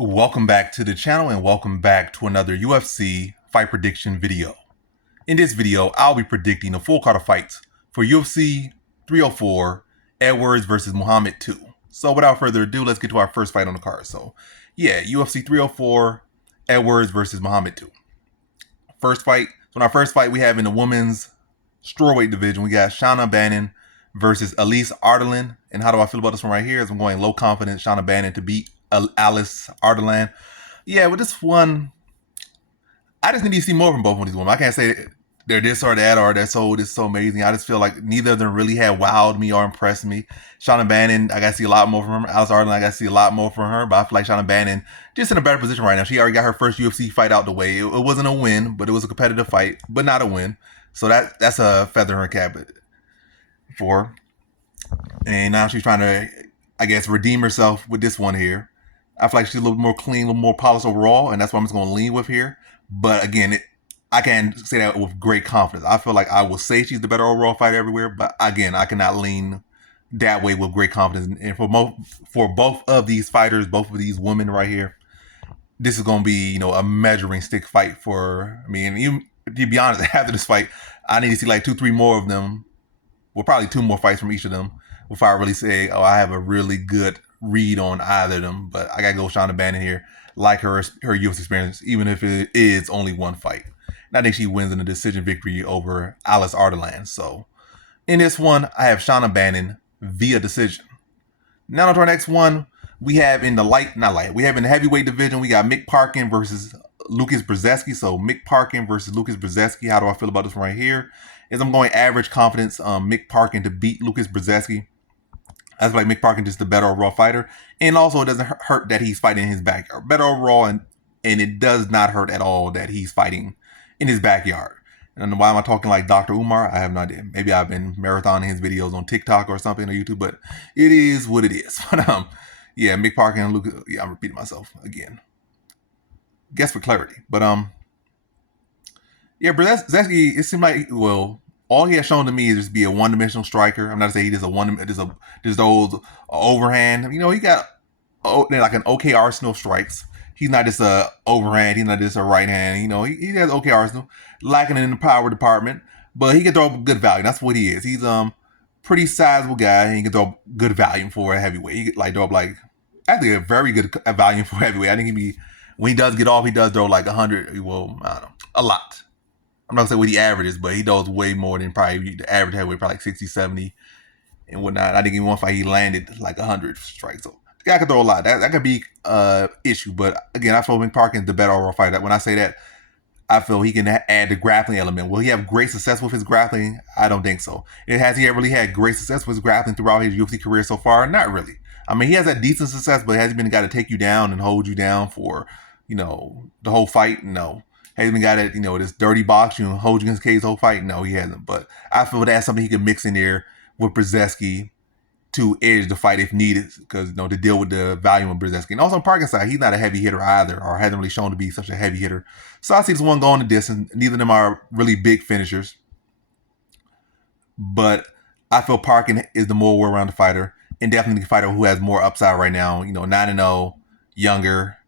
Welcome back to the channel and welcome back to another UFC fight prediction video. In this video, I'll be predicting the full card of fights for UFC 304 Edwards versus Muhammad 2. So without further ado, let's get to our first fight on the card. So yeah, UFC 304 Edwards versus Muhammad 2. First fight. So in our first fight, we have in the women's strawweight division, we got Bannon versus Ardelean. And how do I feel about this one right here? Is I'm going low confidence Bannon to beat Ardelean. Yeah, with this one, I just need to see more from both of these women. I can't say they're this or that or they're so amazing. I just feel like neither of them really have wowed me or impressed me. Bannon, I got to see a lot more from her. Ardelean, I got to see a lot more from her. But I feel like Bannon just in a better position right now. She already got her first UFC fight out the way. It wasn't a win, but it was a competitive fight, but not a win. So that's a feather in her cap for her. And now she's trying to, I guess, redeem herself with this one here. I feel like she's a little more clean, a little more polished overall, and that's what I'm just going to lean with here. But again, I can't say that with great confidence. I feel like I will say she's the better overall fighter everywhere, but again, I cannot lean that way with great confidence. And for both of these fighters, both of these women right here, this is going to be, a measuring stick fight for me. And even, to be honest, after this fight, I need to see like 2-3 more of them. Well, probably 2 more fights from each of them before I really say, oh, I have a really good read on either of them. But I got to go Bannon here. Like her UFC experience, even if it is only one fight. And I think she wins in a decision victory over Ardelean. So in this one, I have Bannon via decision. Now to our next one, we have in the we have in the heavyweight division, we got Parkin versus Brzeski. So Parkin versus Brzeski. How do I feel about this one right here? I'm going average confidence Parkin to beat Brzeski. I feel like Parkin just the better overall fighter. And also it doesn't hurt that he's fighting in his backyard. Better overall, and it does not hurt at all that he's fighting in his backyard. And why am I talking like Dr. Umar? I have no idea. Maybe I've been marathoning his videos on TikTok or something or YouTube, but it is what it is. But yeah, Parkin and Lucas, yeah, I'm repeating myself again. Guess for clarity. But yeah, Brzeski, it seemed like, well, all he has shown to me is just be a one-dimensional striker. I'm not saying he is just old overhand. He got like an okay arsenal of strikes. He's not just a overhand. He's not just a right hand. He has okay arsenal, lacking in the power department, but he can throw good value. That's what he is. He's pretty sizable guy, and he can throw good value for a heavyweight. He can throw up actually a very good value for a heavyweight. I think when he does get off, he does throw like 100. Well, I don't know, a lot. I'm not going to say what the average is, but he does way more than probably the average heavyweight, probably like 60, 70 and whatnot. I think in one fight he landed like 100 strikes. So the guy can throw a lot. That could be an issue. But again, I feel Parkin is the better overall fighter. When I say that, I feel he can add the grappling element. Will he have great success with his grappling? I don't think so. Has he ever really had great success with his grappling throughout his UFC career so far? Not really. I mean, he has had decent success, but has he been the guy to take you down and hold you down for, the whole fight? No. Has he been got at, this dirty box, hold you against cage whole fight? No, he hasn't. But I feel that's something he can mix in there with Brzeski to edge the fight if needed, because, to deal with the volume of Brzeski. And also on Parkin's side, he's not a heavy hitter either, or hasn't really shown to be such a heavy hitter. So I see this one going the distance. Neither of them are really big finishers. But I feel Parkin is the more well-rounded fighter, and definitely the fighter who has more upside right now. 9-0, younger,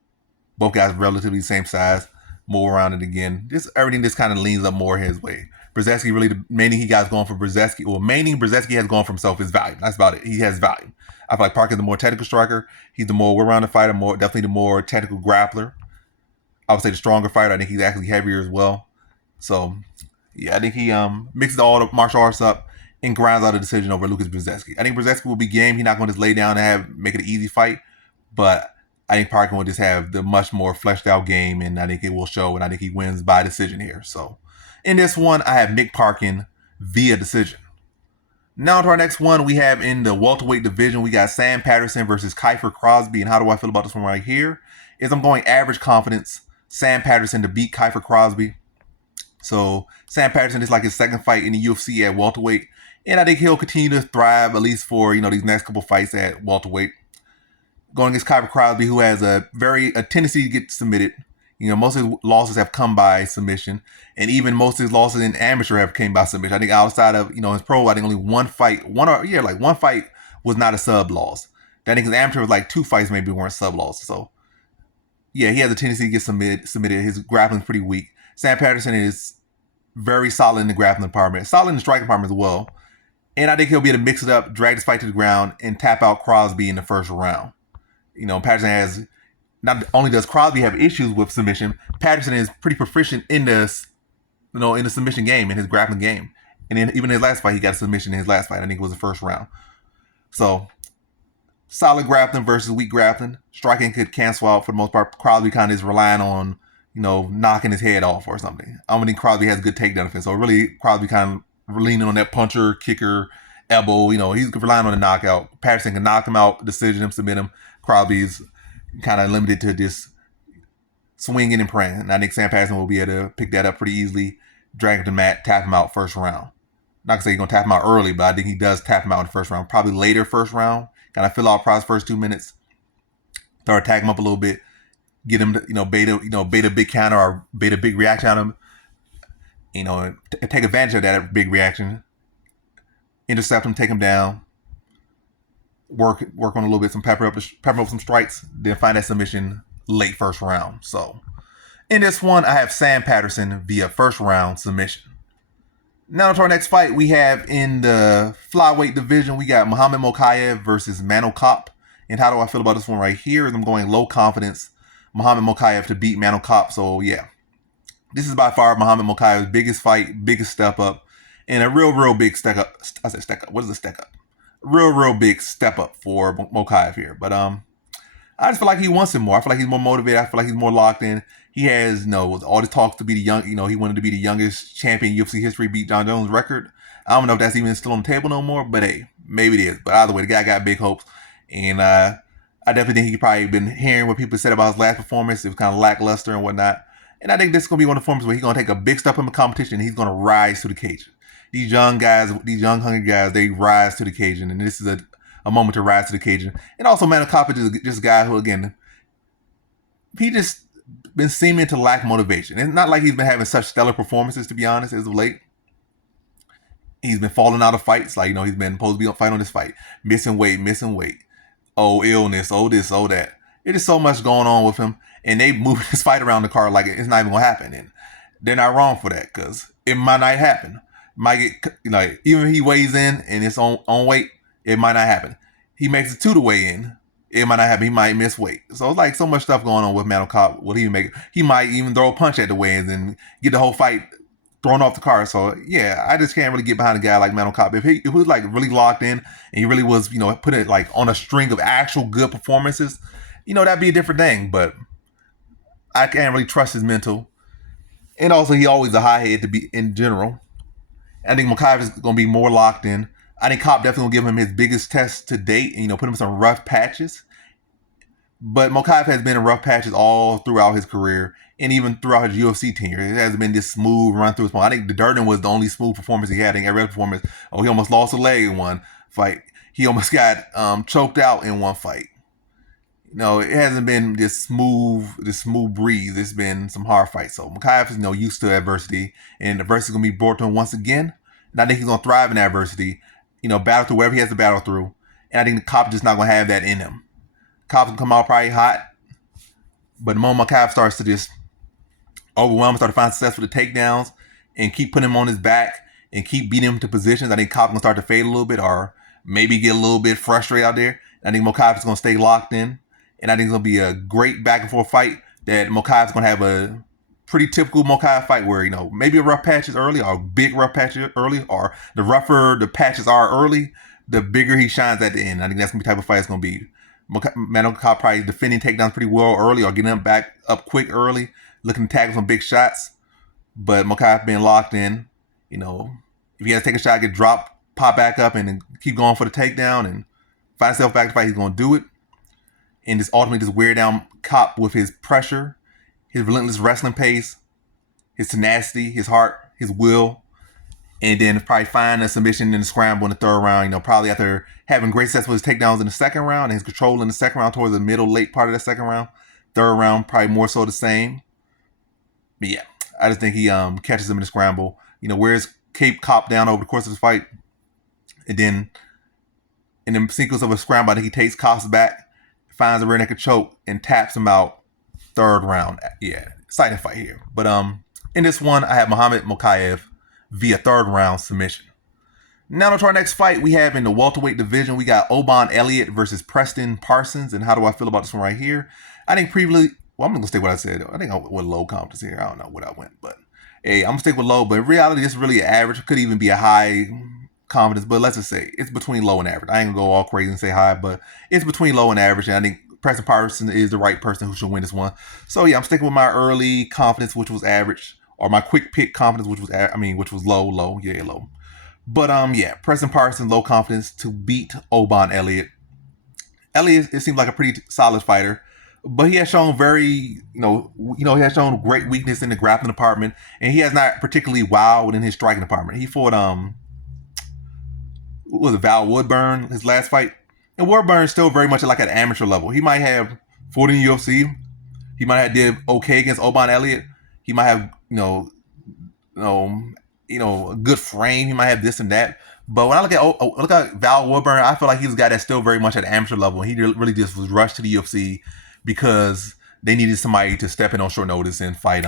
both guys relatively the same size. More around it again. Everything just kind of leans up more his way. Brzeski really, the main thing he got going for Brzeski, or main thing Brzeski has going for himself is value. That's about it. He has value. I feel like Parkin's the more technical striker. He's the more well-rounded fighter, definitely the more technical grappler. I would say the stronger fighter. I think he's actually heavier as well. So yeah, I think he mixes all the martial arts up and grinds out a decision over Brzeski. I think Brzeski will be game. He's not going to just lay down and make it an easy fight, but I think Parkin will just have the much more fleshed out game, and I think it will show, and I think he wins by decision here. So in this one, I have Parkin via decision. Now to our next one, we have in the welterweight division, we got Patterson versus Crosbie. And how do I feel about this one right here? I'm going average confidence, Patterson to beat Crosbie. So Patterson is like his second fight in the UFC at welterweight, and I think he'll continue to thrive at least for these next couple fights at welterweight. Going against Crosbie, who has a tendency to get submitted. Most of his losses have come by submission, and even most of his losses in amateur have came by submission. I think outside of his pro, I think only one fight was not a sub loss. I think his amateur was like 2 fights maybe weren't sub losses. So yeah, he has a tendency to get submitted. His grappling's pretty weak. Sam Patterson is very solid in the grappling department, solid in the striking department as well. And I think he'll be able to mix it up, drag this fight to the ground, and tap out Crosbie in the first round. Patterson has, not only does Crosbie have issues with submission, Patterson is pretty proficient in this, in the submission game, in his grappling game. And then even in his last fight, he got a submission in his last fight. I think it was the first round. So solid grappling versus weak grappling. Striking could cancel out for the most part. Crosbie kind of is relying on, knocking his head off or something. I don't think Crosbie has good takedown defense. So really, Crosbie kind of leaning on that puncher, kicker, elbow. He's relying on the knockout. Patterson can knock him out, decision him, submit him. Crosby's kind of limited to just swinging and praying. And I think Sam Patterson will be able to pick that up pretty easily, drag him to the mat, tap him out first round. Not gonna say he's gonna tap him out early, but I think he does tap him out in the first round. Probably later first round. Kind of fill out Price's first 2 minutes. Start attacking him up a little bit. Get him to, beta big counter or beta big reaction on him. Take advantage of that big reaction. Intercept him, take him down. Work on a little bit, pepper up some strikes, then find that submission late first round. So in this one, I have Sam Patterson via first round submission. Now to our next fight, we have in the flyweight division, we got Muhammad Mokaev versus Manel Kape. And how do I feel about this one right here? I'm going low confidence, Muhammad Mokaev to beat Manel Kape. So yeah, this is by far Muhammad Mokaev's biggest fight, biggest step up, and a real big step up. I said step up. What is a step up? Real big step up for Mokaev here. But I just feel like he wants it more. I feel like he's more motivated. I feel like he's more locked in. He has, all the talk to be the young, he wanted to be the youngest champion in UFC history, beat John Jones' record. I don't know if that's even still on the table no more, but hey, maybe it is. But either way, the guy got big hopes. And I definitely think he probably been hearing what people said about his last performance. It was kind of lackluster and whatnot. And I think this is going to be one of the performances where he's going to take a big step in the competition and he's going to rise to the occasion. These young guys, these young hungry guys, they rise to the occasion. And this is a moment to rise to the occasion. And also, Manel Kape is just a guy who, again, he just been seeming to lack motivation. It's not like he's been having such stellar performances, to be honest, as of late. He's been falling out of fights. Like, he's been supposed to be fighting on this fight. Missing weight. Oh, illness. Oh, this, oh, that. There's just so much going on with him. And they move this fight around the card like it's not even going to happen. And they're not wrong for that because it might not happen. Might get, even if he weighs in and it's on weight, it might not happen. He makes it to the weigh in. It might not happen. He might miss weight. So it's like so much stuff going on with Manel Kape. He might even throw a punch at the weigh-ins and get the whole fight thrown off the card. So yeah, I just can't really get behind a guy like Manel Kape. If he was like really locked in and he really was, put it like on a string of actual good performances, that'd be a different thing. But I can't really trust his mental. And also, he always a high head to be in general. I think Mokaev is going to be more locked in. I think Kape definitely will give him his biggest test to date and, put him in some rough patches. But Mokaev has been in rough patches all throughout his career and even throughout his UFC tenure. It hasn't been this smooth run through his point. I think the Durden was the only smooth performance he had. I think every other performance, he almost lost a leg in one fight. He almost got choked out in one fight. It hasn't been this smooth breeze. It's been some hard fights. So Mokaev is used to adversity, and adversity is going to be brought to him once again. And I think he's going to thrive in adversity. Battle through whatever he has to battle through. And I think the Kape just not going to have that in him. Kape can come out probably hot, but the moment Mokaev starts to just overwhelm him, start to find success with the takedowns, and keep putting him on his back and keep beating him to positions, I think Kape can start to fade a little bit or maybe get a little bit frustrated out there. I think Mokaev is going to stay locked in. And I think it's going to be a great back and forth fight that Mokaev is going to have a pretty typical Mokaev fight where, maybe a rough patches early or a big rough patches early, or the rougher the patches are early, the bigger he shines at the end. I think that's going to be the type of fight it's going to be. Manel Kape probably defending takedowns pretty well early or getting them back up quick early, looking to tag some big shots. But Mokaev being locked in, if he has to take a shot, get dropped, pop back up and then keep going for the takedown and find himself back to fight, he's going to do it. And just ultimately just wear down Kape with his pressure, his relentless wrestling pace, his tenacity, his heart, his will, and then probably find a submission in the scramble in the third round, probably after having great success with his takedowns in the second round and his control in the second round towards the middle, late part of the second round. Third round, probably more so the same. But yeah, I just think he catches him in the scramble, wears Kape down over the course of the fight. And then in the sequence of a scramble, I think he takes Kape back, finds a rear naked choke, and taps him out third round. Yeah, exciting fight here. But in this one, I have Mokaev via third round submission. Now to our next fight, we have in the welterweight division, we got Elliot versus Preston Parsons. And how do I feel about this one right here? I think previously, well, I'm going to stick with what I said. I think I went with low confidence here. I don't know what I went, but hey, I'm going to stick with low. But in reality, this is really average. Could even be a high confidence, but let's just say it's between low and average. I ain't going to go all crazy and say high, but it's between low and average. And I think Preston Parsons is the right person who should win this one. So yeah, I'm sticking with my early confidence, which was average, or my quick pick confidence, which was low. Yeah, low. But yeah, Preston Parsons, low confidence to beat Elliot. Elliot, it seems like a pretty solid fighter, but he has shown he has shown great weakness in the grappling department, and he has not particularly wowed in his striking department. He fought was it Val Woodburn his last fight, and Woodburn's still very much like at amateur level. He might have fought in the UFC. He might have did okay against Elliot. He might have a good frame. He might have this and that. But when I look at Val Woodburn, I feel like he's a guy that's still very much at amateur level. He really just was rushed to the UFC because they needed somebody to step in on short notice and fight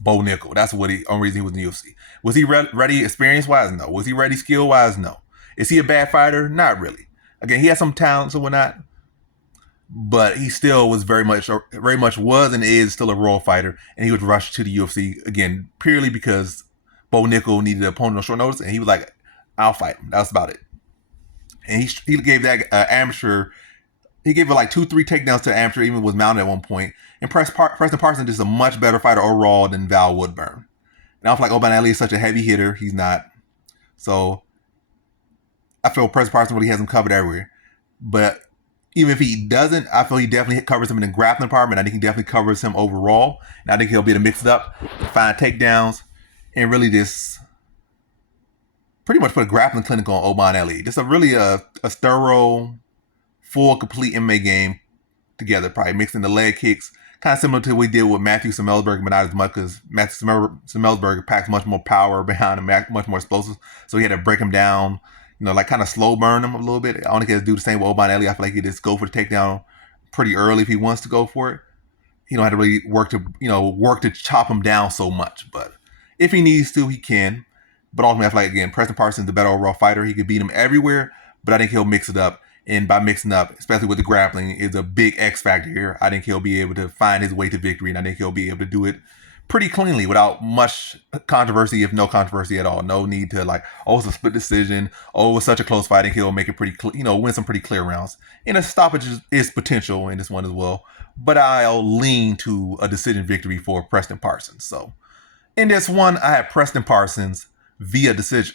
Bo Nickel. That's the only reason he was in the UFC. Was he ready experience-wise? No. Was he ready skill-wise? No. Is he a bad fighter? Not really. Again, he has some talents and whatnot, but he still was very much was and is still a raw fighter, and he was rushed to the UFC again purely because Bo Nickel needed an opponent on short notice, and he was like, "I'll fight him." That's about it. And he gave that amateur. He gave it like 2-3 takedowns to amateur, even was mounted at one point. And Preston Parsons is a much better fighter overall than Val Woodburn. And I feel like Elliot is such a heavy hitter. He's not. So I feel Preston Parsons really has him covered everywhere. But even if he doesn't, I feel he definitely covers him in the grappling department. I think he definitely covers him overall. And I think he'll be able to mix it up, find takedowns, and really just pretty much put a grappling clinic on Elliot. Just a thorough, full, complete MMA game together. Probably mixing the leg kicks, kind of similar to what we did with Matthew Semelsberg, but not as much because Matthew Semelsberg packs much more power behind him, much more explosive. So he had to break him down, like kind of slow burn him a little bit. I don't think he has to do the same with Elliot. I feel like he just go for the takedown pretty early if he wants to go for it. He don't have to really work to chop him down so much. But if he needs to, he can. But ultimately, I feel like, again, Preston Parsons is the better overall fighter. He could beat him everywhere, but I think he'll mix it up. And by mixing up, especially with the grappling, is a big X factor here. I think he'll be able to find his way to victory, and I think he'll be able to do it pretty cleanly without much controversy, if no controversy at all. No need to it's a split decision. Oh, it was such a close fight. I think he'll make it pretty, win some pretty clear rounds. And a stoppage is potential in this one as well. But I'll lean to a decision victory for Preston Parsons. So in this one, I have Preston Parsons via decision.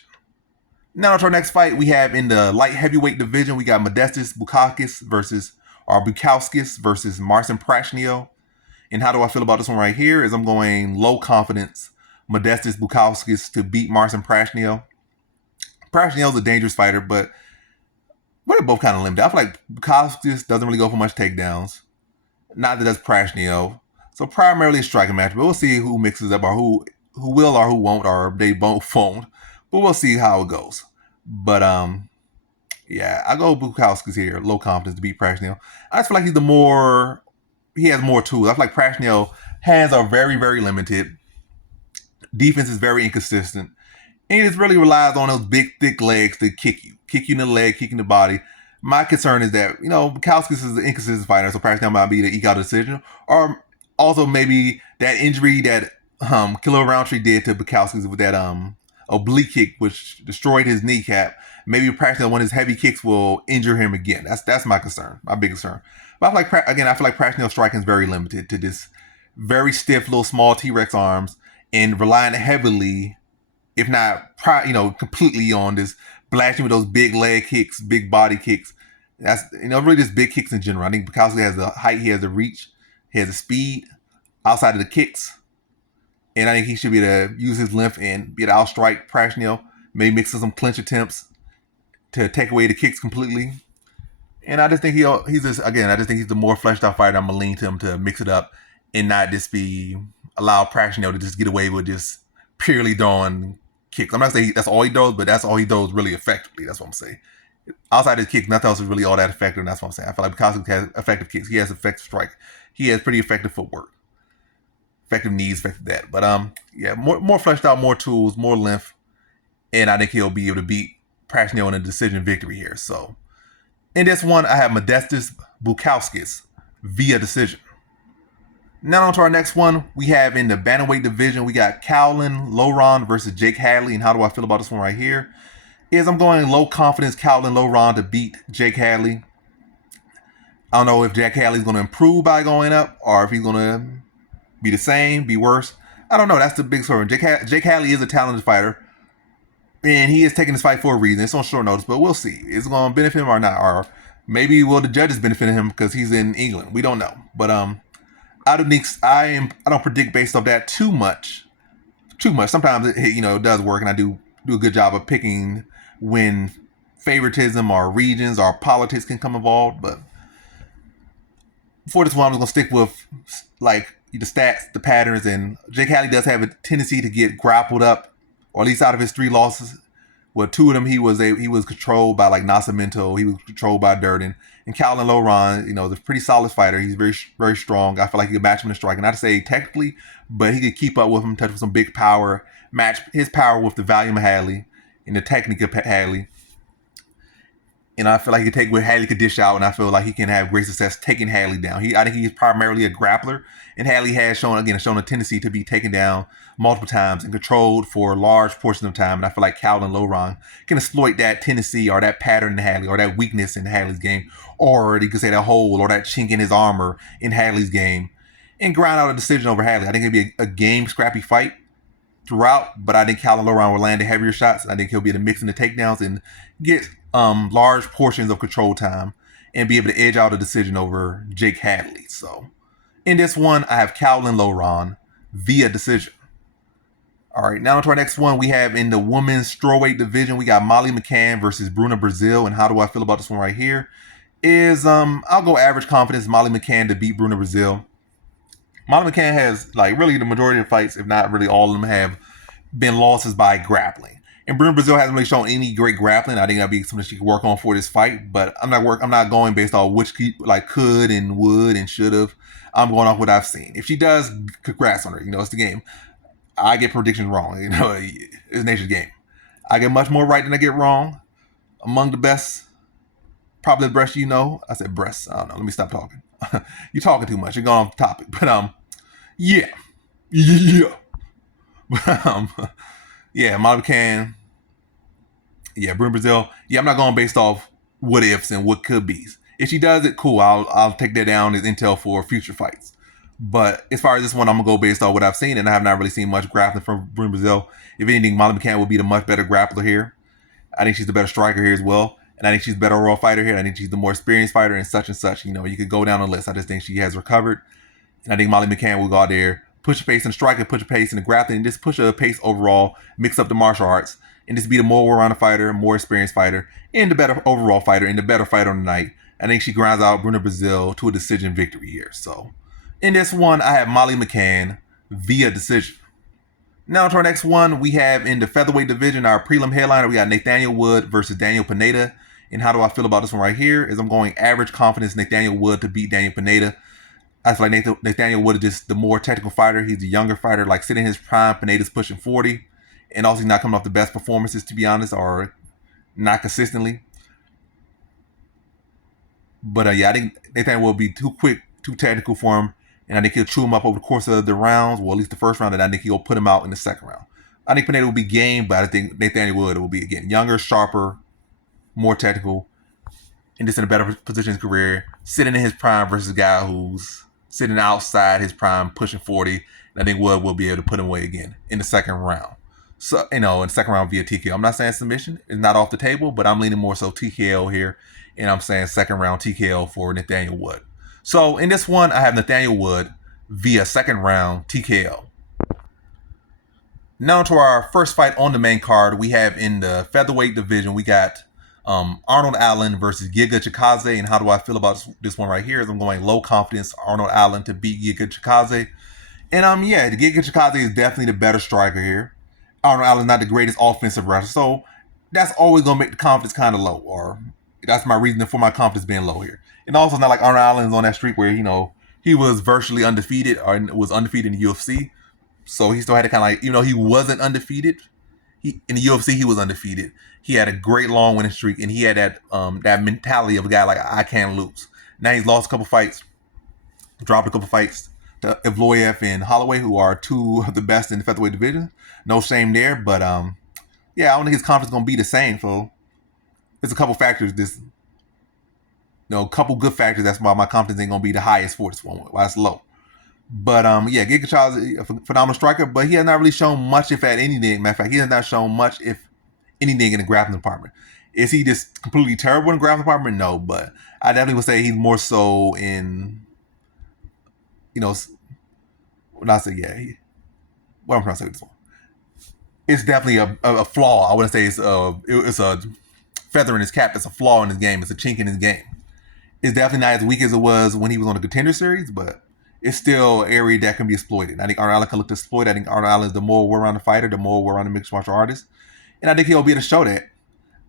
Now to our next fight, we have in the light heavyweight division, we got Bukauskas versus Marcin Prachnio. And how do I feel about this one right here? Is I'm going low confidence Bukauskas to beat Marcin Prachnio. Prachnio's a dangerous fighter, but they're both kind of limited. I feel like Bukauskas doesn't really go for much takedowns. Neither does Prachnio. So primarily a striking match, but we'll see who mixes up or who will or who won't, or they both won't. But we'll see how it goes. But yeah, I go Bukauskas here, low confidence to beat Prachnio. I just feel like he has more tools. I feel like Prachnio hands are very, very limited. Defense is very inconsistent. And he just really relies on those big, thick legs to kick you in the leg, kick you in the body. My concern is that, Bukauskas is an inconsistent fighter, so Prachnio might be the eke out decision. Or also maybe that injury that Kilo Roundtree did to Bukauskas with that oblique kick, which destroyed his kneecap. Maybe Prachnio, one of his heavy kicks, will injure him again. That's my concern, my big concern. But I feel like Prachnio's striking is very limited to this very stiff little small T-Rex arms and relying heavily, if not completely on this blasting with those big leg kicks, big body kicks. That's really just big kicks in general. I think Bukauskas has the height, he has the reach, he has the speed outside of the kicks. And I think he should be able to use his length and be able to outstrike Prachnio, maybe mix in some clinch attempts to take away the kicks completely. And I just think he's the more fleshed out fighter. I'm going to lean to him to mix it up and not just allow Prachnio to just get away with just purely throwing kicks. I'm not saying that's all he does, but that's all he does really effectively. That's what I'm saying. Outside his kicks, nothing else is really all that effective, and that's what I'm saying. I feel like Bukauskas has effective kicks. He has effective strike. He has pretty effective footwork. effective knees, effective that. But yeah, more fleshed out, more tools, more length, and I think he'll be able to beat Prachnio in a decision victory here. So in this one, I have Modestus Bukauskas via decision. Now on to our next one. We have in the bantamweight division, we got Loughran versus Jake Hadley. And how do I feel about this one right here? I'm going low confidence Loughran to beat Jake Hadley. I don't know if Jake Hadley's going to improve by going up or if he's going to be the same, be worse. I don't know. That's the big story. Jake Hadley is a talented fighter, and he is taking this fight for a reason. It's on short notice, but we'll see. Is it going to benefit him or not? Or maybe will the judges benefit him because he's in England? We don't know. But I don't predict based off that too much. Sometimes it does work, and I do a good job of picking when favoritism or regions or politics can come involved. But for this one, I'm just gonna stick with like the stats, the patterns, and Jake Hadley does have a tendency to get grappled up, or at least out of his 3 losses. Well, 2 of them he was controlled by like Nascimento, he was controlled by Durden, and Loughran, is a pretty solid fighter. He's very, very strong. I feel like he could match him in striking. Not to say technically, but he could keep up with him, touch with some big power, match his power with the volume of Hadley and the technique of Hadley. And I feel like he could take what Hadley could dish out, and I feel like he can have great success taking Hadley down. I think he's primarily a grappler, and Hadley has shown a tendency to be taken down multiple times and controlled for large portions of time. And I feel like Loughran can exploit that tendency or that pattern in Hadley or that weakness in Hadley's game, or you could say that hole or that chink in his armor in Hadley's game, and grind out a decision over Hadley. I think it'd be a game scrappy fight throughout, but I think Loughran will land the heavier shots. I think he'll be able to mix in the takedowns and get large portions of control time and be able to edge out a decision over Jake Hadley. So in this one, I have Loughran via decision. All right, now to our next one. We have in the women's strawweight division, we got Molly McCann versus Bruna Brasil. And how do I feel about this one right here? I'll go average confidence Molly McCann to beat Bruna Brasil. Molly McCann has really the majority of fights, if not really all of them, have been losses by grappling. And Bruna Brasil hasn't really shown any great grappling. I think that'd be something she could work on for this fight. But I'm not going based on which could and would and should have. I'm going off what I've seen. If she does, congrats on her. It's the game. I get predictions wrong. It's nature's game. I get much more right than I get wrong. Among the best, probably the breast. I said breasts. I don't know. Let me stop talking. You're talking too much. You're going off the topic. But yeah. Yeah, Molly McCann. Yeah, Bruna Brasil. Yeah, I'm not going based off what ifs and what could be's. If she does it, cool. I'll take that down as intel for future fights. But as far as this one, I'm gonna go based on what I've seen, and I have not really seen much grappling from Bruna Brasil. If anything, Molly McCann will be the much better grappler here. I think she's the better striker here as well, and I think she's the better overall fighter here. I think she's the more experienced fighter, and such and such. You could go down the list. I just think she has recovered, and I think Molly McCann will go out there, push a pace in the striking, push a pace in the grappling, and just push a pace overall, mix up the martial arts, and just be the more well-rounded fighter, more experienced fighter, and the better overall fighter, and the better fighter on the night. I think she grinds out Bruna Brasil to a decision victory here. So in this one, I have Molly McCann via decision. Now to our next one, we have in the featherweight division, our prelim headliner, we got Nathaniel Wood versus Daniel Pineda. And how do I feel about this one right here? I'm going average confidence Nathaniel Wood to beat Daniel Pineda. I feel like Nathaniel Wood is just the more technical fighter. He's a younger fighter, sitting in his prime. Pineda's pushing 40. And also he's not coming off the best performances, to be honest, or not consistently. But I think Nathaniel will be too quick, too technical for him. And I think he'll chew him up over the course of the rounds, well, at least the first round, and I think he'll put him out in the second round. I think Pineda will be game, but I think Nathaniel Wood will be, again, younger, sharper, more technical, and just in a better position in his career, sitting in his prime versus a guy who's sitting outside his prime, pushing 40. And I think Wood will be able to put him away again in the second round. So, in the second round via TKO. I'm not saying submission. It's not off the table, but I'm leaning more so TKO here. And I'm saying second round TKO for Nathaniel Wood. So in this one, I have Nathaniel Wood via second round TKO. Now to our first fight on the main card, we have in the featherweight division, we got Arnold Allen versus Giga Chikadze. And how do I feel about this one right here? I'm going low confidence Arnold Allen to beat Giga Chikadze. And the Giga Chikadze is definitely the better striker here. Arnold Allen's not the greatest offensive wrestler, so that's always gonna make the confidence kind of low, or that's my reason for my confidence being low here. And also, it's not like Arnold Allen's on that streak where he'll he was virtually undefeated, or was undefeated in the UFC. So he still had to kind of like, even though he wasn't undefeated, in the UFC he was undefeated. He had a great long winning streak, and he had that mentality of a guy like, I can't lose. Now he's lost a couple fights, dropped a couple fights to Evloev and Holloway, who are two of the best in the featherweight division. No shame there, but yeah, I don't think his confidence is gonna be the same. So there's a couple factors. A couple good factors. That's why my confidence ain't gonna be the highest for this one. Why it's low. But yeah, Giga Chikadze is a phenomenal striker, but he has not really shown much, if at anything. Matter of fact, he has not shown much, if anything, in the grappling department. Is he just completely terrible in the grappling department? No, but I definitely would say he's more so in, when I say what I'm trying to say with this one. It's definitely a flaw. I wouldn't say it's a feather in his cap. It's a flaw in his game. It's a chink in his game. It's definitely not as weak as it was when he was on the Contender Series, but it's still an area that can be exploited. I think Ardelean can look to exploit. I think Ardelean is the more well-rounded fighter, the more well-rounded mixed martial artist. And I think he'll be able to show that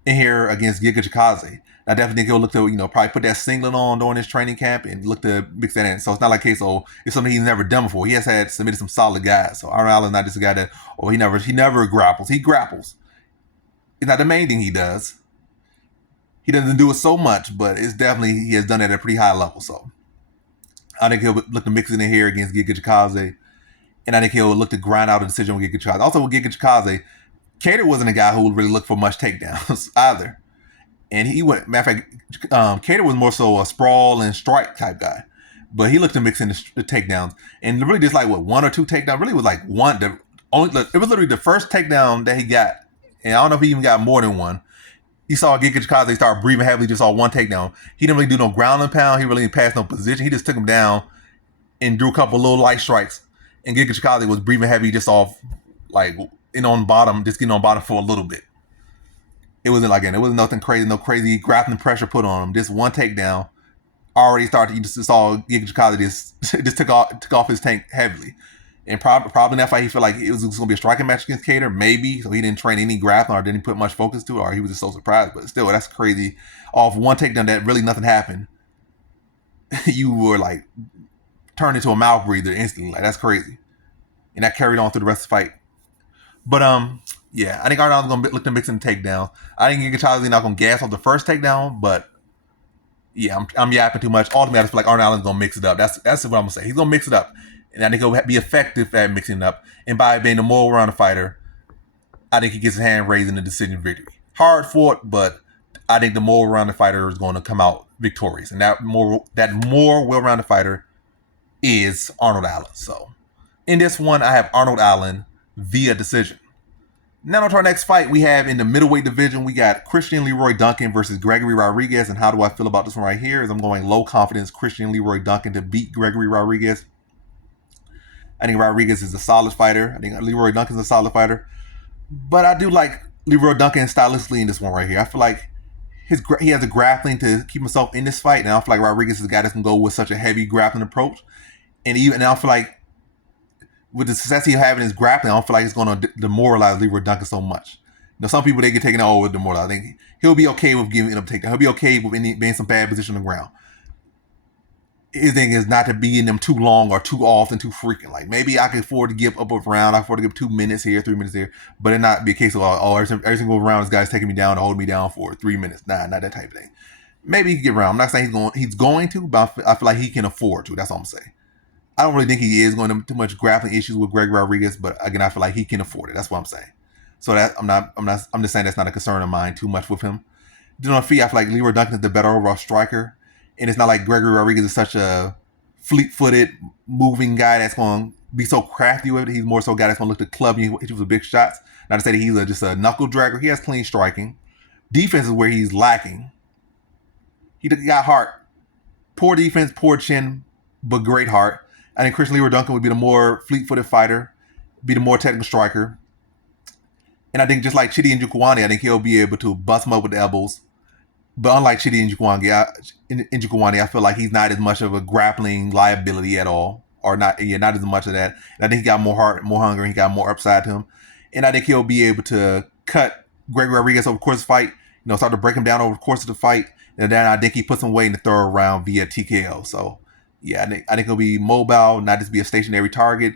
in here against Giga Chikadze. I definitely think he'll look to, probably put that singlet on during his training camp and look to mix that in. So it's not like it's something he's never done before. He has had submitted some solid guys. So Ardelean's not just a guy that, he never grapples. He grapples. It's not the main thing he does. He doesn't do it so much, but it's definitely, he has done it at a pretty high level. So I think he'll look to mix it in here against Giga Chikadze. And I think he'll look to grind out a decision with Giga Chikadze. Also with Giga Chikadze, Kape wasn't a guy who would really look for much takedowns either. And he went, matter of fact, Kape was more so a sprawl and strike type guy. But he looked to mix in the takedowns. And really just like, one or two takedowns? Really was like one. It was literally the first takedown that he got. And I don't know if he even got more than one. He saw Giga Chikadze start breathing heavily, just saw one takedown. He didn't really do no ground and pound. He really didn't pass no position. He just took him down and drew a couple little light strikes. And Giga Chikadze was breathing heavy just off, like, on bottom, just getting on bottom for a little bit. It wasn't nothing crazy, no crazy grappling pressure put on him. Just one takedown. Already started, you just saw Giga Chikadze just took off his tank heavily. And probably in that fight, he felt like it was going to be a striking match against Kape, maybe. So he didn't train any grappling or didn't put much focus to it, or he was just so surprised. But still, that's crazy. Off one takedown that really nothing happened, you were like turned into a mouth breather instantly. Like, that's crazy. And that carried on through the rest of the fight. But yeah, I think Ardelean's going to look to mix in the takedown. I think Giga Chikadze not going to gas off the first takedown, but yeah, I'm yapping too much. Ultimately, I just feel like Ardelean's going to mix it up. That's what I'm going to say. He's going to mix it up. And I think he'll be effective at mixing it up. And by being a more well-rounded fighter, I think he gets his hand raised in the decision victory. Hard fought, but I think the more well-rounded fighter is going to come out victorious. And that more well-rounded fighter is Arnold Allen. So in this one, I have Arnold Allen via decision. Now on to our next fight, we have in the middleweight division, we got Christian Leroy Duncan versus Gregory Rodrigues. And how do I feel about this one right here? Is I'm going low confidence Christian Leroy Duncan to beat Gregory Rodrigues. I think Rodrigues is a solid fighter. I think Leroy Duncan is a solid fighter. But I do like Leroy Duncan stylistically in this one right here. I feel like he has a grappling to keep himself in this fight. And I feel like Rodrigues is a guy that can go with such a heavy grappling approach. And I feel like with the success he'll have in his grappling, I don't feel like it's going to demoralize Leroy Duncan so much. Some people, they get taken out with demoralized. I think he'll be okay with giving up takedown. He'll be okay with being in some bad position on the ground. His thing is not to be in them too long or too often, too frequent. Like, maybe I can afford to give up a round. I can afford to give 2 minutes here, 3 minutes here. But it not be a case of, every single round this guy's taking me down to hold me down for 3 minutes. Nah, not that type of thing. Maybe he can get around. I'm not saying he's going to, but I feel like he can afford to. That's all I'm saying. I don't really think he is going to too much grappling issues with Greg Rodrigues, but again, I feel like he can afford it. That's what I'm saying. So that I'm just saying that's not a concern of mine too much with him. Then on feet, I feel like Leroy Duncan is the better overall striker. And it's not like Gregory Rodrigues is such a fleet-footed, moving guy that's going to be so crafty with it. He's more so a guy that's going to look to club you, hit you with big shots. Not to say that he's just a knuckle dragger. He has clean striking. Defense is where he's lacking. He got heart. Poor defense, poor chin, but great heart. I think Christian Leroy Duncan would be the more fleet-footed fighter, be the more technical striker. And I think just like Chidi Njokuani, I think he'll be able to bust him up with the elbows. But unlike Chidi Njokuani, I feel like he's not as much of a grappling liability at all, or not as much of that. And I think he got more heart, more hunger, and he got more upside to him. And I think he'll be able to cut Gregory Rodrigues over the course of the fight, start to break him down over the course of the fight. And then I think he puts him away in the third round via TKO. So Yeah, I think he'll be mobile, not just be a stationary target.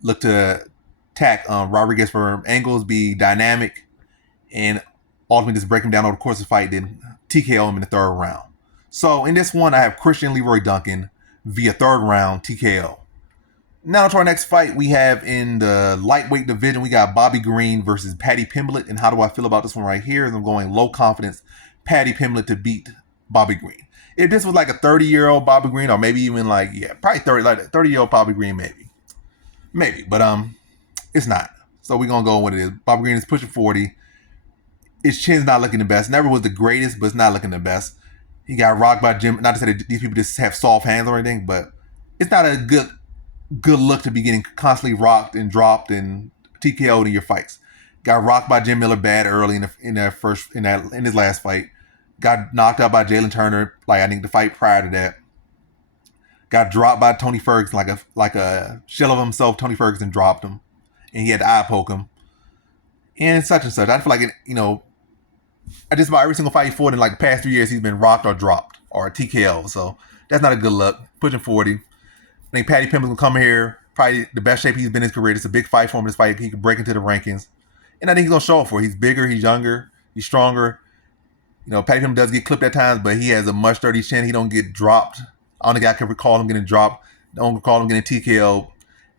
Look to attack Rodrigues for angles, be dynamic, and ultimately just break him down over the course of the fight, then TKO him in the third round. So in this one, I have Christian Leroy Duncan via third round TKO. Now to our next fight, we have in the lightweight division, we got Bobby Green versus Paddy Pimblett. And how do I feel about this one right here? I'm going low confidence Paddy Pimblett to beat Bobby Green. If this was like a 30-year-old Bobby Green, or maybe even like, yeah, probably 30-year-old Bobby Green, maybe, but it's not. So we're gonna go with it is. Bobby Green is pushing 40. His chin's not looking the best. Never was the greatest, but it's not looking the best. He got rocked by Jim. Not to say that these people just have soft hands or anything, but it's not a good look to be getting constantly rocked and dropped and TKO'd in your fights. Got rocked by Jim Miller bad early in his last fight. Got knocked out by Jalen Turner, like I think the fight prior to that. Got dropped by Tony Ferguson, like a shell of himself. Tony Ferguson dropped him, and he had to eye poke him, and such and such. I feel like I just about every single fight he fought in like the past 3 years, he's been rocked or dropped or TKO. So that's not a good look. Pushing 40. I think Paddy Pimblett's gonna come here, probably the best shape he's been in his career. It's a big fight for him. This fight, he could break into the rankings, and I think he's gonna show up for it. He's bigger, he's younger, he's stronger. Paddy Pimblett does get clipped at times, but he has a much sturdy chin. He don't get dropped. I don't think I can recall him getting dropped. I don't recall him getting TKO.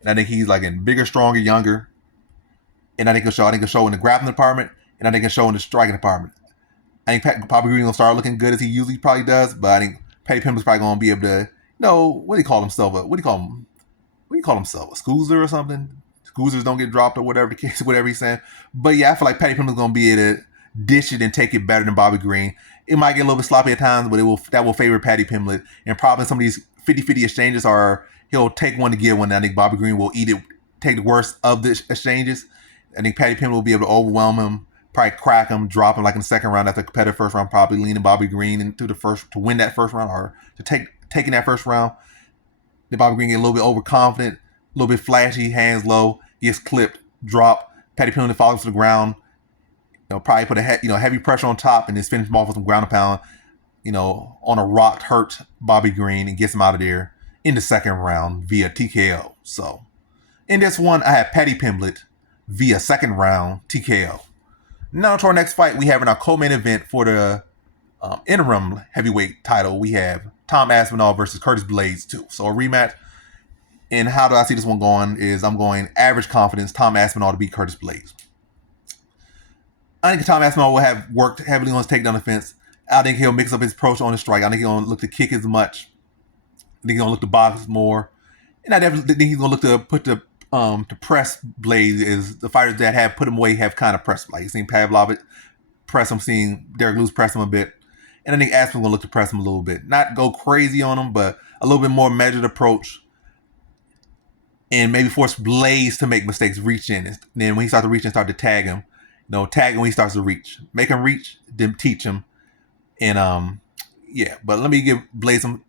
And I think he's like in bigger, stronger, younger. And I think he'll show. I think he'll show in the grappling department, and I think he'll show in the striking department. I think Bobby Green will start looking good as he usually probably does, but I think Paddy Pimblett's probably going to be able to, what do you call himself? What do you call himself? A scoozer or something? Scoozers don't get dropped or whatever the case, whatever he's saying. But yeah, I feel like Paddy Pimblett's going to be able to dish it and take it better than Bobby Green. It might get a little bit sloppy at times, but that will favor Paddy Pimblett. And probably some of these 50-50 exchanges he'll take one to give one. I think Bobby Green will take the worst of the exchanges. I think Paddy Pimblett will be able to overwhelm him, probably crack him, drop him like in the second round after a competitive first round, probably leaning Bobby Green into the first to win that first round or to taking that first round. Then Bobby Green get a little bit overconfident, a little bit flashy, hands low, gets clipped, drop. Paddy Pimblett falls to the ground. Probably put heavy pressure on top and just finish him off with some ground and pound, on a rocked, hurt Bobby Green and gets him out of there in the second round via TKO. So in this one, I have Paddy Pimblett via second round TKO. Now to our next fight, we have in our co-main event for the interim heavyweight title, we have Tom Aspinall versus Curtis Blaydes 2. So a rematch. And how do I see this one going is I'm going average confidence, Tom Aspinall to beat Curtis Blaydes. I think Tom Aspinall will have worked heavily on his takedown defense. I think he'll mix up his approach on the strike. I think he's going to look to kick as much. I think he's going to look to box more. And I definitely think he's going to look to put to press Blaydes. Is the fighters that have put him away have kind of pressed him. Like you've seen Pavlovich press him, seen Derek Lewis press him a bit. And I think Aspinall's going to look to press him a little bit. Not go crazy on him, but a little bit more measured approach. And maybe force Blaydes to make mistakes, reach in. And then when he starts to reach in, start to tag him. Tag him when he starts to reach. Make him reach, then teach him. And yeah. But let me give Blaydes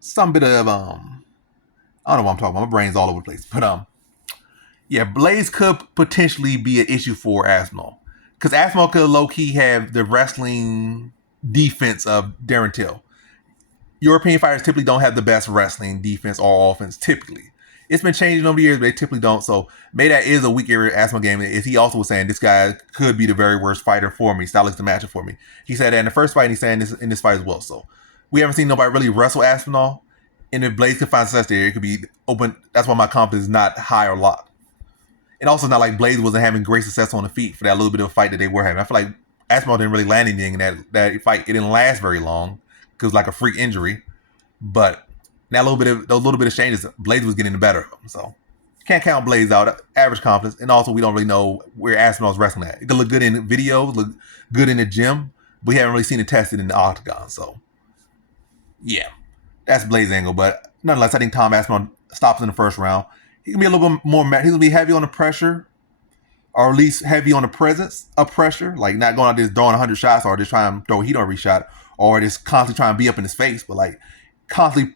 some bit of I don't know what I'm talking about. My brain's all over the place. But yeah, Blaydes could potentially be an issue for Aspinall. Because Aspinall could low-key have the wrestling defense of Darren Till. European fighters typically don't have the best wrestling defense or offense, typically. It's been changing over the years, but they typically don't. So maybe that is a weak area Aspinall game. Is he also was saying this guy could be the very worst fighter for me, stylistic matchup for me. He said that in the first fight, and he's saying this in this fight as well. So we haven't seen nobody really wrestle Aspinall. And if Blaydes could find success there, it could be open. That's why my confidence is not high or locked. And also, it's not like Blaydes wasn't having great success on the feet for that little bit of a fight that they were having. I feel like Aspinall didn't really land anything in that fight. It didn't last very long because it was like a freak injury. But that little bit of changes, Blaydes was getting the better of him. So can't count Blaydes out. Average confidence. And also, we don't really know where Aspinall's wrestling at. It could look good in videos, look good in the gym, but we haven't really seen it tested in the octagon. So yeah, that's Blaydes' angle. But nonetheless, I think Tom Aspinall stops in the first round. He can be a little bit more. He's gonna be heavy on the pressure, or at least heavy on the presence of pressure. Like not going out there throwing 100 shots, or just trying to throw heat on every shot, or just constantly trying to be up in his face, but like constantly,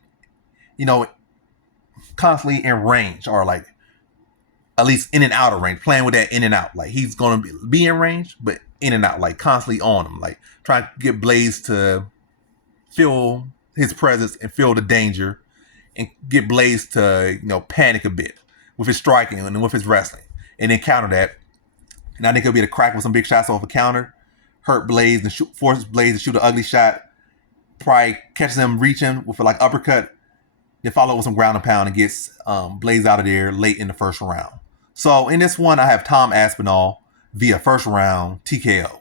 constantly in range, or like at least in and out of range, playing with that in and out. Like he's gonna be in range, but in and out, like constantly on him, like trying to get Blaydes to feel his presence and feel the danger and get Blaydes to, panic a bit with his striking and with his wrestling, and then counter that. And I think he'll be able to crack with some big shots off a counter, hurt Blaydes and force Blaydes to shoot an ugly shot, probably catches him reaching with like uppercut, then follow up with some ground and pound and gets Blaydes out of there late in the first round. So in this one, I have Tom Aspinall via first round TKO.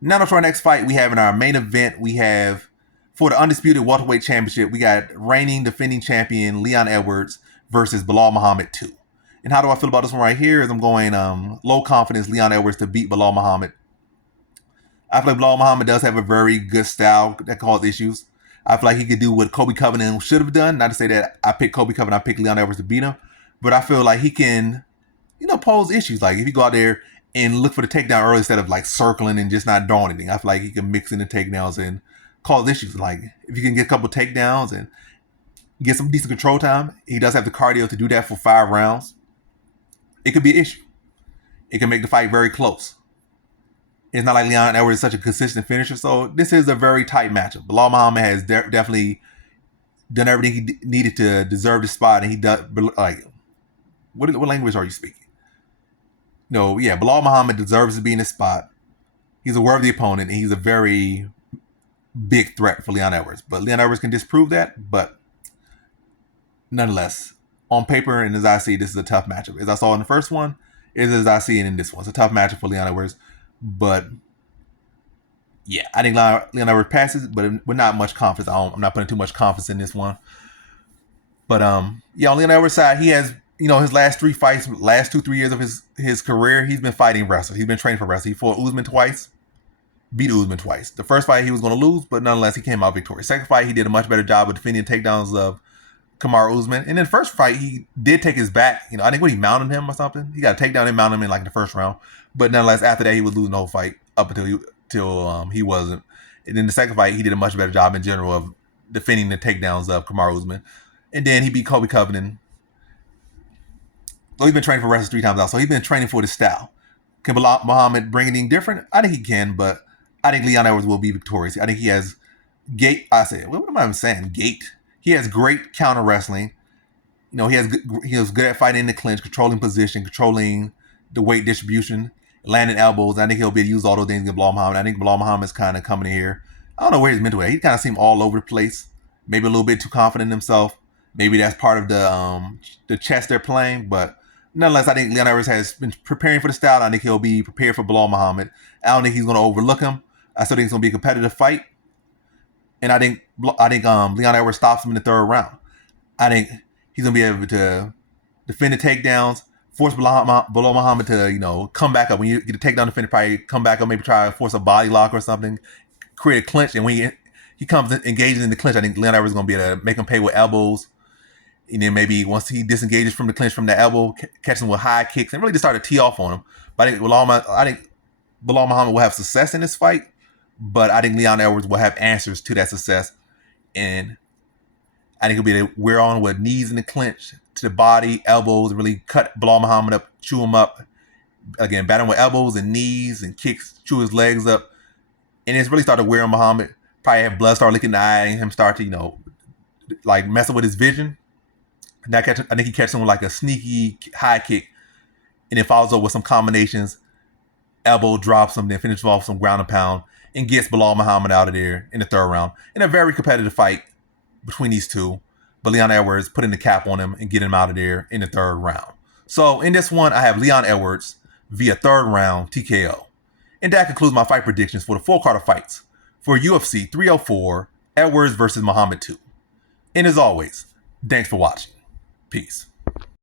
Now to our next fight, we have in our main event, we have for the undisputed welterweight championship, we got reigning defending champion Leon Edwards versus Belal Muhammad 2. And how do I feel about this one right here? Is I'm going low confidence Leon Edwards to beat Belal Muhammad. I feel like Belal Muhammad does have a very good style that causes issues. I feel like he could do what Colby Covington should have done. Not to say that I picked Colby Covington, I picked Leon Edwards to beat him. But I feel like he can, pose issues. Like if you go out there and look for the takedown early instead of like circling and just not doing anything. I feel like he can mix in the takedowns and cause issues. Like if you can get a couple takedowns and get some decent control time, he does have the cardio to do that for 5 rounds. It could be an issue. It can make the fight very close. It's not like Leon Edwards is such a consistent finisher, so this is a very tight matchup. Belal Muhammad has definitely done everything he needed to deserve the spot, and he does. Like, what language are you speaking? No, yeah, Belal Muhammad deserves to be in this spot. He's a worthy opponent, and he's a very big threat for Leon Edwards. But Leon Edwards can disprove that, but nonetheless, on paper and as I see, this is a tough matchup. As I saw in the first one, as I see it in this one. It's a tough matchup for Leon Edwards. But yeah, I think Leon Edwards passes, but with not much confidence. I'm not putting too much confidence in this one. But yeah, on Leon Edwards' side, he has, his last 3 fights, last 2-3 years of his career, he's been fighting wrestlers. He's been training for wrestlers. He fought Usman twice, beat Usman twice. The first fight he was going to lose, but nonetheless he came out victorious. Second fight, he did a much better job of defending takedowns of Kamaru Usman. And then the first fight, he did take his back. I think when he mounted him or something, he got a takedown and mounted him in like the first round. But nonetheless, after that, he was losing the whole fight up until he wasn't. And then the second fight, he did a much better job in general of defending the takedowns of Kamaru Usman. And then he beat Colby Covington. So he's been training for wrestlers 3 times out. So he's been training for this style. Can Belal Muhammad bring anything different? I think he can, but I think Leon Edwards will be victorious. I think he has what am I even saying? Gate. He has great counter wrestling. He was good at fighting in the clinch, controlling position, controlling the weight distribution, landing elbows. I think he'll be able to use all those things against Belal Muhammad. I think Belal Muhammad's kind of coming in here. I don't know where his mental at. He kind of seemed all over the place. Maybe a little bit too confident in himself. Maybe that's part of the chess they're playing. But nonetheless, I think Leon Edwards has been preparing for the style. I think he'll be prepared for Belal Muhammad. I don't think he's going to overlook him. I still think it's going to be a competitive fight. And I think Leon Edwards stops him in the 3rd round. I think he's going to be able to defend the takedowns, force Belal Muhammad to, come back up. When you get a takedown defender, probably come back up, maybe try to force a body lock or something, create a clinch. And when he comes engages in the clinch, I think Leon Edwards is going to be able to make him pay with elbows. And then maybe once he disengages from the clinch from the elbow, catch him with high kicks and really just start to tee off on him. But I think Belal Muhammad will have success in this fight. But I think Leon Edwards will have answers to that success. And I think he'll be able to wear on with knees in the clinch to the body, elbows, really cut Belal Muhammad up, chew him up. Again, bat him with elbows and knees and kicks, chew his legs up. And it's really started to wear on Muhammad. Probably have blood start licking the eye and him start to, like messing with his vision. And I think he catches him with like a sneaky high kick. And then follows up with some combinations. Elbow drops him, then finishes off some ground and pound. And gets Belal Muhammad out of there in the 3rd round. In a very competitive fight between these two. But Leon Edwards putting the cap on him and getting him out of there in the 3rd round. So in this one, I have Leon Edwards via 3rd round TKO. And that concludes my fight predictions for the full card of fights for UFC 304, Edwards versus Muhammad 2. And as always, thanks for watching. Peace.